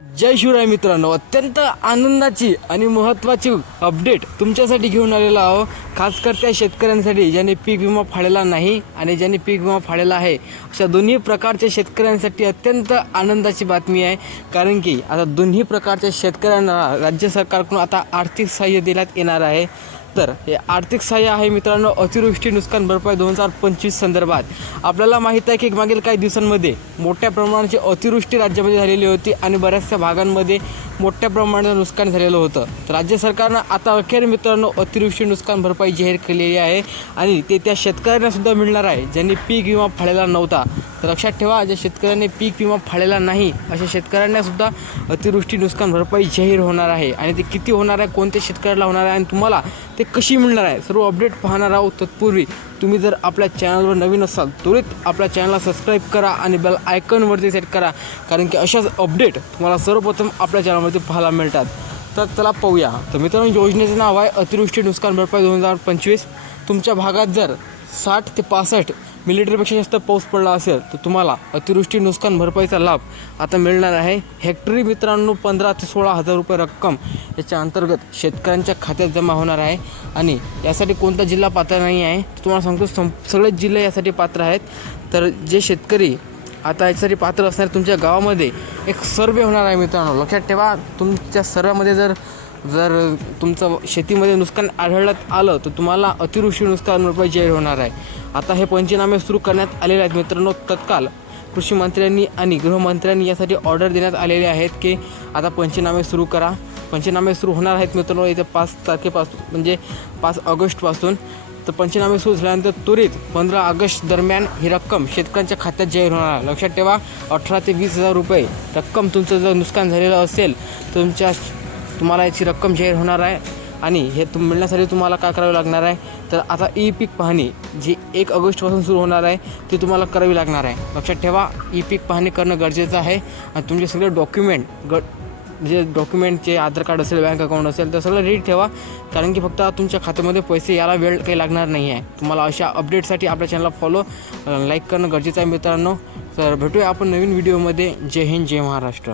जय शिवराय मित्रांनो अत्यंत आनंदाची आणि महत्त्वाची अपडेट तुमच्यासाठी घेऊन आलेलो आहो. खास कर त्या शेतकऱ्यांसाठी ज्यांनी पीक विमा फाळलेला नाही आणि ज्यांनी पीक विमा फाळलेला आहे. अशा दोन्ही प्रकारच्या शेतकऱ्यांसाठी अत्यंत आनंदाची बातमी आहे. कारण की आता दोन्ही प्रकारच्या शेतकऱ्यांना राज्य सरकारकडून आता आर्थिक सहाय्य देण्यात येणार आहे. तर हे आर्थिक सहाय्य आहे मित्रांनो अतिवृष्टी नुकसान भरपाई दोन हजार पंचवीस संदर्भात. आपल्याला माहीत आहे की मागील काही दिवसांमध्ये मोठ्या प्रमाणाची अतिवृष्टी राज्यामध्ये झालेली होती आणि बऱ्याच बऱ्याचशा भागांमध्ये मोठ्या प्रमाणात नुकसान झालेलं होतं. तर राज्य सरकारनं आता अखेर मित्रांनो अतिवृष्टी नुकसान भरपाई जाहीर केलेली आहे आणि ते त्या शेतकऱ्यांनासुद्धा मिळणार आहे ज्यांनी पीक विमा फाळलेला नव्हता. लक्षात ठेवा ज्या शेतकऱ्यांनी पीक विमा फाळलेला नाही अशा शेतकऱ्यांनासुद्धा अतिवृष्टी नुकसान भरपाई जाहीर होणार आहे. आणि ते किती होणार आहे कोणत्या शेतकऱ्याला होणार आहे आणि तुम्हाला ते कशी मिळणार आहे सर्व अपडेट पाहणार आहोत. तत्पूर्वी तुम्ही जर आपल्या चॅनलवर नवीन असाल त्वरित आपल्या चॅनलला सबस्क्राईब करा आणि बेल आयकॉनवरती सेट करा. कारण की अशाच अपडेट तुम्हाला सर्वप्रथम आपल्या चॅनलमध्ये पाहायला मिळतात. तर चला पाहूया. तर मित्रांनो योजनेचं नाव आहे अतिवृष्टी नुकसान भरपाई दोन हजार पंचवीस. तुमच्या भागात जर साठ ते पासष्ट मिलिटरीपेक्षा जास्त पाऊस पडला असेल तर तुम्हाला अतिवृष्टी नुकसान भरपाईचा लाभ आता मिळणार आहे. हेक्टरी मित्रांनो पंधरा ते सोळा हजार रुपये रक्कम याच्या अंतर्गत शेतकऱ्यांच्या खात्यात जमा होणार आहे. आणि यासाठी कोणता जिल्हा पात्र नाही आहे तुम्हाला सांगतो सं सगळेच जिल्हे यासाठी पात्र आहेत. तर जे शेतकरी आता याच्यासाठी पात्र असणार तुमच्या गावामध्ये एक सर्वे होणार आहे मित्रांनो. लक्षात ठेवा तुमच्या सर्वेमध्ये जर जर तुमचं शेतीमध्ये नुकसान आढळण्यात आलं तर तुम्हाला अतिवृष्टी नुकसान भरपाई जाहीर होणार आहे. आता हे पंचनामे सुरू करण्यात आलेले आहेत मित्रांनो तत्काल कृषी मंत्र्यांनी आणि गृहमंत्र्यांनी यासाठी ऑर्डर देण्यात आलेले आहेत की आता पंचनामे सुरू करा. पंचनामे सुरू होणार आहेत मित्रांनो येत्या पाच तारखेपासून म्हणजे पाच ऑगस्टपासून. तर पंचनामे सुरू झाल्यानंतर त्वरित पंधरा ऑगस्ट दरम्यान ही रक्कम शेतकऱ्यांच्या खात्यात जाहीर होणार लक्षात ठेवा अठरा ते वीस हजार रुपये रक्कम तुमचं जर नुकसान झालेलं असेल तुमच्या तुम्हाला याची रक्कम जाहीर होणार आहे आणि हे तुम मिळण्यासाठी तुम्हाला काय करावं लागणार आहे? तर आता ई पीक पाहणी जी एक ऑगस्टपासून सुरू होणार आहे ती तुम्हाला करावी लागणार आहे. लक्षात ठेवा ई पीक पाहणी करणं गरजेचं आहे आणि तुमचे सगळे डॉक्युमेंट ग जे डॉक्युमेंटचे आधार कार्ड असेल बँक अकाउंट असेल तर सगळं रेडी ठेवा कारण की फक्त तुमच्या खात्यामध्ये पैसे याला वेळ काही लागणार नाही आहे. तुम्हाला अशा अपडेटसाठी आपल्या चॅनलला फॉलो लाईक करणं गरजेचं आहे मित्रांनो. तर भेटूया आपण नवीन व्हिडिओमध्ये जय हिंद जय महाराष्ट्र.